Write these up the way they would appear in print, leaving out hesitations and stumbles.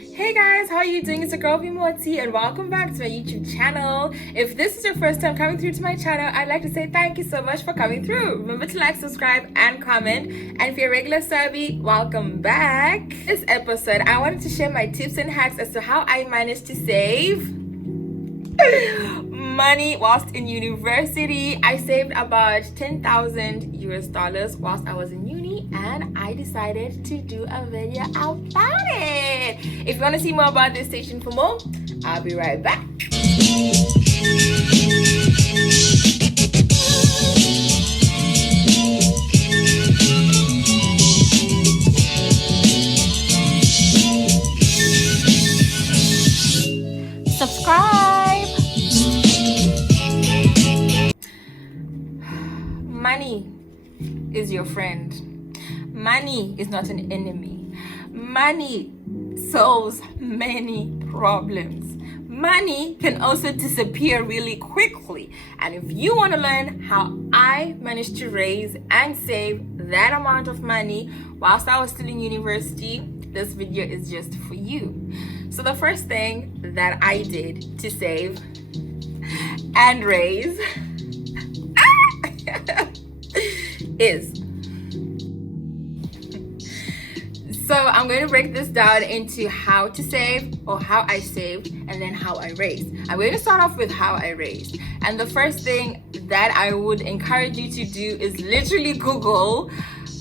Hey guys, how are you doing? It's your girl Vee and welcome back to my YouTube channel. If this is your first time coming through to my channel, I'd like to say thank you so much for coming through. Remember to like, subscribe, and comment. And if you're a regular subby, welcome back. This episode, I wanted to share my tips and hacks as to how I managed to save money whilst in university. I saved about 10,000 US dollars whilst I was in uni, and I decided to do a video about it. If you want to see more about this, stay tuned for more. I'll be right back. Subscribe. Money is your friend. Money is not an enemy. Money solves many problems. Money can also disappear really quickly. And if you want to learn how I managed to raise and save that amount of money whilst I was still in university, this video is just for you. So the first thing that I did to save and raise is, so I'm going to break this down into how to save, or how I saved, and then how I raised. I'm going to start off with how I raised. And the first thing that I would encourage you to do is literally Google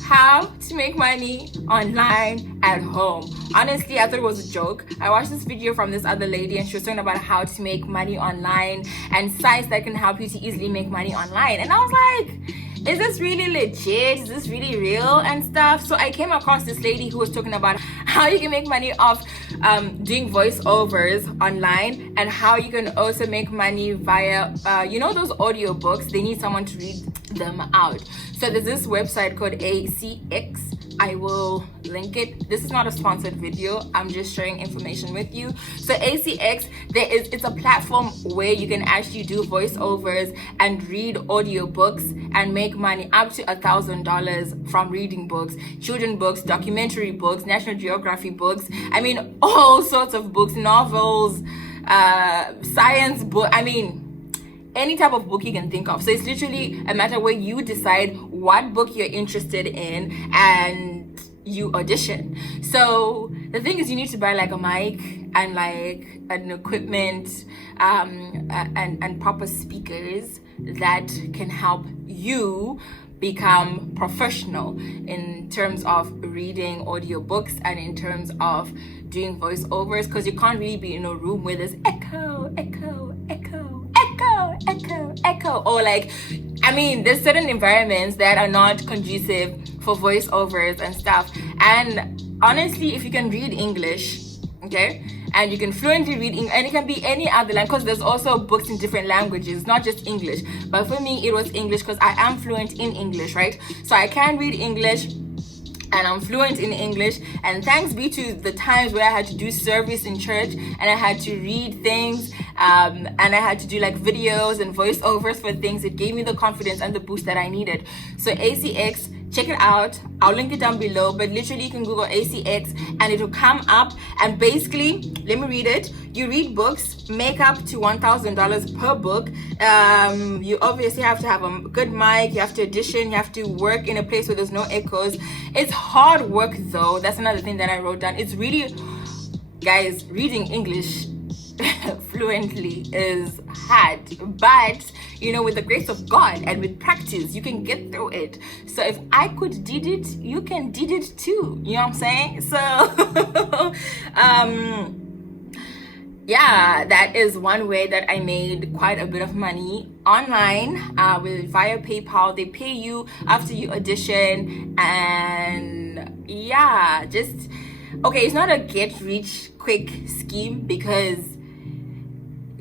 how to make money online at home. Honestly, I thought it was a joke. I watched this video from this other lady and she was talking about how to make money online and sites that can help you to easily make money online. And I was like, is this really legit? Is this really real and stuff? So I came across this lady who was talking about how you can make money off doing voiceovers online, and how you can also make money via those audiobooks. They need someone to read them out. So there's this website called ACX. I will link it. This is not a sponsored video. I'm just sharing information with you. So ACX, it's a platform where you can actually do voiceovers and read audiobooks and make money up to $1,000 from reading books, children books, documentary books, National Geography books. I mean, all sorts of books, novels, science book. I mean, any type of book you can think of. So it's literally a matter where you decide what book you're interested in and you audition. So the thing is, you need to buy like a mic and like an equipment and proper speakers that can help you become professional in terms of reading audiobooks and in terms of doing voiceovers, because you can't really be in a room where there's echo, or like, I mean, there's certain environments that are not conducive for voiceovers and stuff. And honestly, if you can read English, okay, and you can fluently read and it can be any other language, because there's also books in different languages, not just English. But for me, it was English because I am fluent in English, right? So I can read English and I'm fluent in English, and thanks be to the times where I had to do service in church and I had to read things and I had to do like videos and voiceovers for things. It gave me the confidence and the boost that I needed. So ACX, check it out. I'll link it down below, but literally you can Google ACX and it'll come up, and basically, let me read it. You read books, make up to $1,000 per book. You obviously have to have a good mic, you have to audition, you have to work in a place where there's no echoes. It's hard work though. That's another thing that I wrote down. It's really, guys, reading English fluently is hard, but with the grace of God and with practice, you can get through it. So if I could did it, you can did it too. You know what I'm saying? So yeah, that is one way that I made quite a bit of money online via PayPal. They pay you after you audition, and yeah, just okay, it's not a get rich quick scheme, because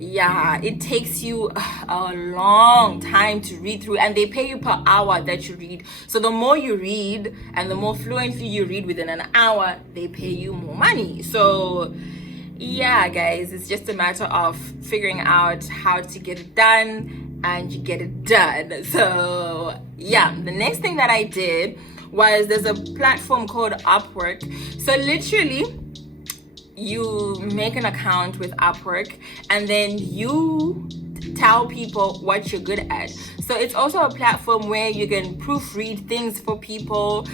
yeah, it takes you a long time to read through, and they pay you per hour that you read. So the more you read and the more fluently you read within an hour, they pay you more money. So yeah, guys, it's just a matter of figuring out how to get it done, and you get it done. So yeah, the next thing that I did was, there's a platform called Upwork. So literally, you make an account with Upwork, and then you tell people what you're good at. So it's also a platform where you can proofread things for people,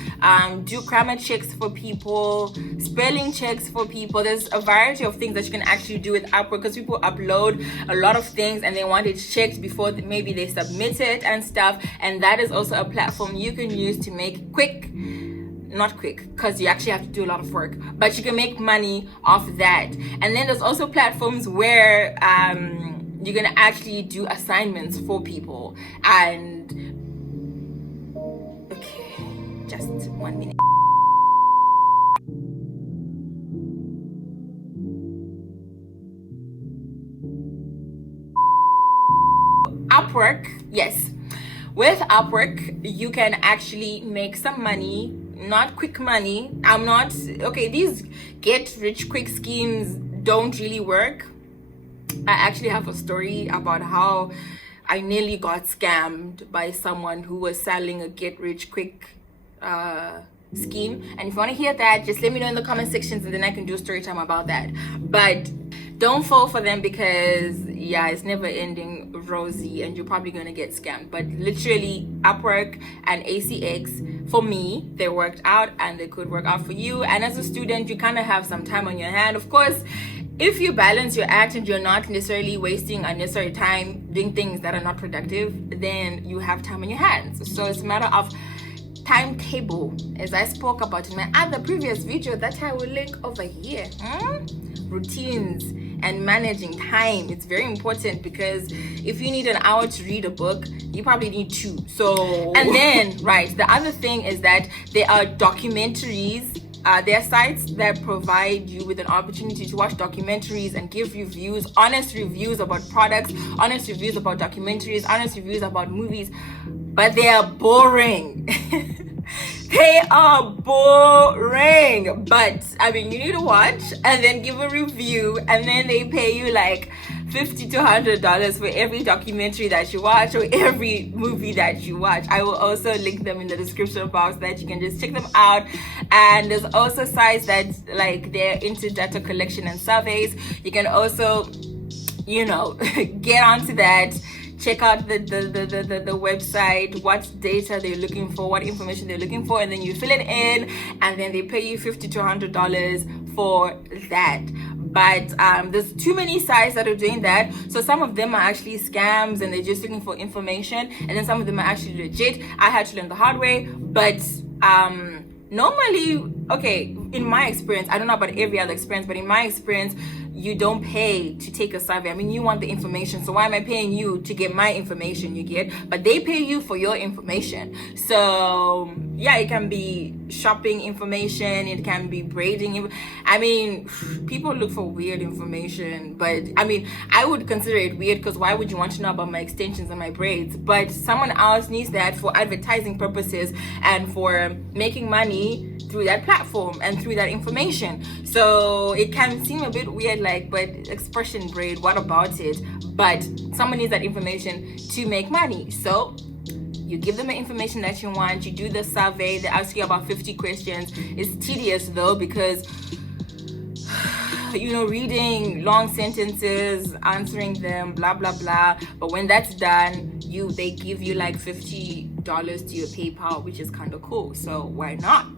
do grammar checks for people, spelling checks for people. There's a variety of things that you can actually do with Upwork, because people upload a lot of things and they want it checked before maybe they submit it and stuff. And that is also a platform you can use to make not quick, because you actually have to do a lot of work, but you can make money off that. And then there's also platforms where you're gonna actually do assignments for people. And okay, just 1 minute. Upwork, yes, with Upwork you can actually make some money. Not quick money. These get rich quick schemes don't really work. I actually have a story about how I nearly got scammed by someone who was selling a get rich quick scheme. And if you want to hear that, just let me know in the comment sections, and then I can do a story time about that. But don't fall for them, because it's never ending rosy and you're probably going to get scammed. But literally, Upwork and ACX, for me, they worked out, and they could work out for you. And as a student, you kind of have some time on your hand. Of course, if you balance your act and you're not necessarily wasting unnecessary time doing things that are not productive, then you have time on your hands. So it's a matter of timetable, as I spoke about in my other previous video that I will link over here. Routines and managing time, it's very important, because if you need an hour to read a book, you probably need 2. So, and then the other thing is that there are documentaries. There are sites that provide you with an opportunity to watch documentaries and give reviews, honest reviews about products, honest reviews about documentaries, honest reviews about movies, but they are boring. They are boring. But I mean, you need to watch and then give a review, and then they pay you like $50 to $100 for every documentary that you watch or every movie that you watch. I will also link them in the description box that you can just check them out. And there's also sites that they're into data collection and surveys. You can also, get onto that. Check out the website, what data they're looking for, what information they're looking for, and then you fill it in, and then they pay you $50 to $100 for that. But there's too many sites that are doing that. So some of them are actually scams and they're just looking for information, and then some of them are actually legit. I had to learn the hard way. But normally, in my experience, I don't know about every other experience, but in my experience, you don't pay to take a survey. I mean, you want the information, so why am I paying you to get my information, you get? But they pay you for your information. So it can be shopping information, it can be braiding. I mean, people look for weird information, but I mean, I would consider it weird, because why would you want to know about my extensions and my braids? But someone else needs that for advertising purposes and for making money through that platform and through that information. So it can seem a bit weird, but expression braid, what about it? But someone needs that information to make money. So you give them the information that you want, you do the survey, they ask you about 50 questions. It's tedious though, because reading long sentences, answering them, blah blah blah. But when that's done, they give you like $50 to your PayPal, which is kind of cool. So why not?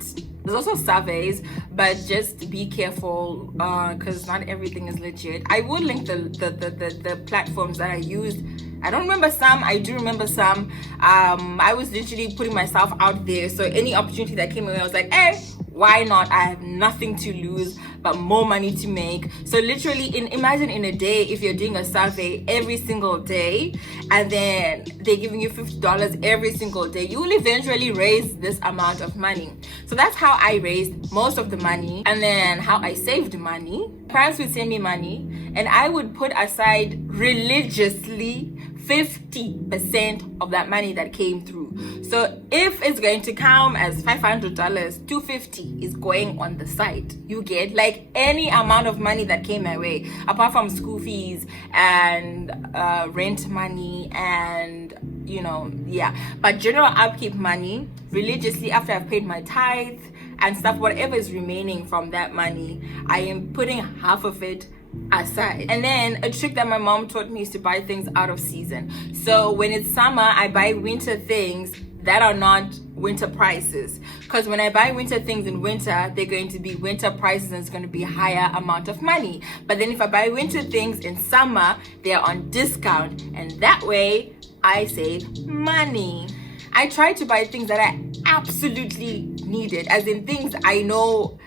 There's also surveys, but just be careful, because not everything is legit. I will link the platforms that I used. I don't remember some, I do remember some. I was literally putting myself out there, so any opportunity that came away, I was like, hey, why not? I have nothing to lose but more money to make. So literally, imagine in a day, if you're doing a survey every single day, and then they're giving you $50 every single day, you will eventually raise this amount of money. So that's how I raised most of the money. And then how I saved money, parents would send me money, and I would put aside religiously 50% of that money that came through. So if it's going to come as $500, $250 is going on the side. You get any amount of money that came my way, apart from school fees and rent money and but general upkeep money religiously, after I've paid my tithe and stuff, whatever is remaining from that money, I am putting half of it aside. And then a trick that my mom taught me is to buy things out of season. So when it's summer, I buy winter things that are not winter prices, because when I buy winter things in winter, they're going to be winter prices and it's going to be a higher amount of money. But then if I buy winter things in summer, they're on discount, and that way I save money. I try to buy things that I absolutely needed, as in things I know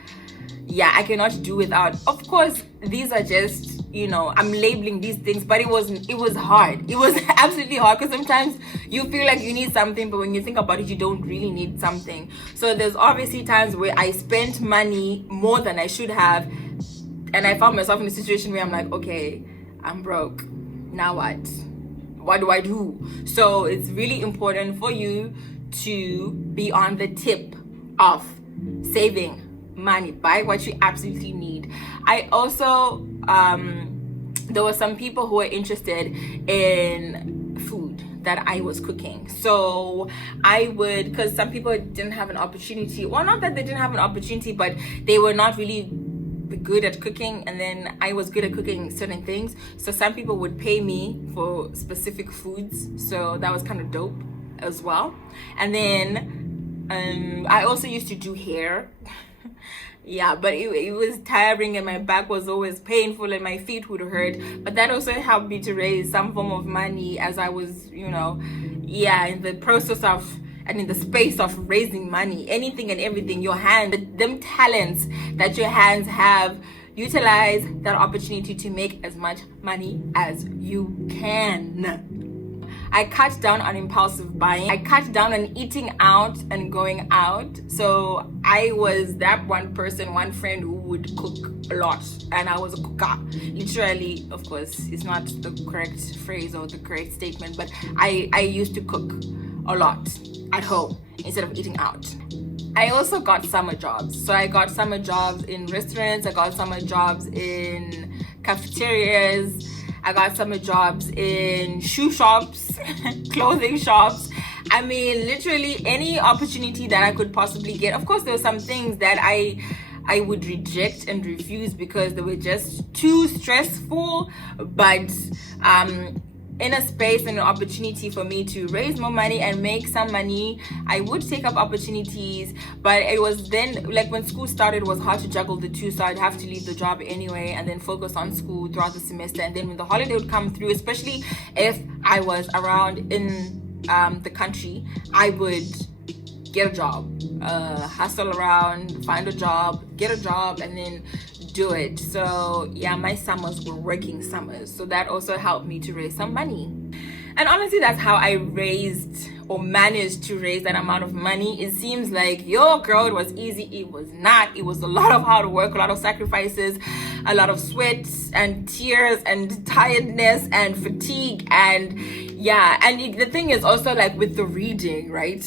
I cannot do without. Of course, these are just, I'm labeling these things, but it was hard. It was absolutely hard, because sometimes you feel like you need something, but when you think about it, you don't really need something. So there's obviously times where I spent money more than I should have, and I found myself in a situation where I'm like, okay, I'm broke. Now what do I do? So it's really important for you to be on the tip of saving money. Buy what you absolutely need. I also there were some people who were interested in food that I was cooking. So I would, because some people didn't have an opportunity, well, not that they didn't have an opportunity, but they were not really good at cooking, and then I was good at cooking certain things. So some people would pay me for specific foods, so that was kind of dope as well. And then I also used to do hair. But it was tiring, and my back was always painful, and my feet would hurt. But that also helped me to raise some form of money as I was, in the process of, and in the space of raising money. Anything and everything, your hand, them talents that your hands have, utilize that opportunity to make as much money as you can. I cut down on impulsive buying. I cut down on eating out and going out. So I was that one friend who would cook a lot, and I was a cooker. Literally, of course, it's not the correct phrase or the correct statement, but I used to cook a lot at home instead of eating out. I also got summer jobs. So I got summer jobs in restaurants. I got summer jobs in cafeterias. I got summer jobs in shoe shops, clothing shops. I mean, literally any opportunity that I could possibly get. Of course, there were some things that I would reject and refuse because they were just too stressful. But in a space and an opportunity for me to raise more money and make some money, I would take up opportunities. But it was then, like when school started, it was hard to juggle the two, so I'd have to leave the job anyway and then focus on school throughout the semester. And then when the holiday would come through, especially if I was around in the country, I would get a job, hustle around, find a job, get a job, and then do it. So my summers were working summers, so that also helped me to raise some money. And honestly, that's how I raised or managed to raise that amount of money. It seems like, yo girl, it was easy. It was not. It was a lot of hard work, a lot of sacrifices, a lot of sweat and tears and tiredness and fatigue. And the thing is also, like, with the reading, right,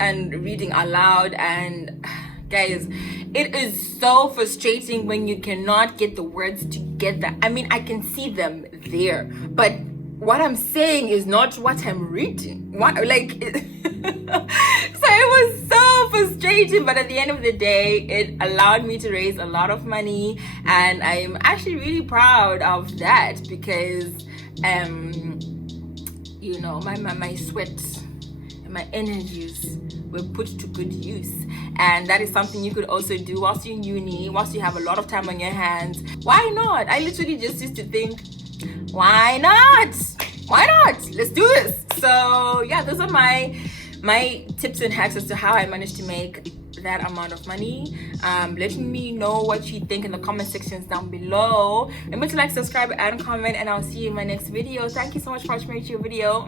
and reading aloud, and guys, it is so frustrating when you cannot get the words together. I mean, I can see them there, but what I'm saying is not what I'm reading. So it was so frustrating, but at the end of the day, it allowed me to raise a lot of money, and I'm actually really proud of that because my sweat, my energies were put to good use. And that is something you could also do whilst you're in uni, whilst you have a lot of time on your hands. Why not? I literally just used to think, why not? Let's do this. So those are my tips and hacks as to how I managed to make that amount of money. Letting me know what you think in the comment sections down below. Remember to like, subscribe, and comment, and I'll see you in my next video. Thank you so much for watching my YouTube video.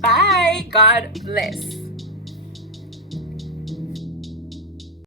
Bye. God bless.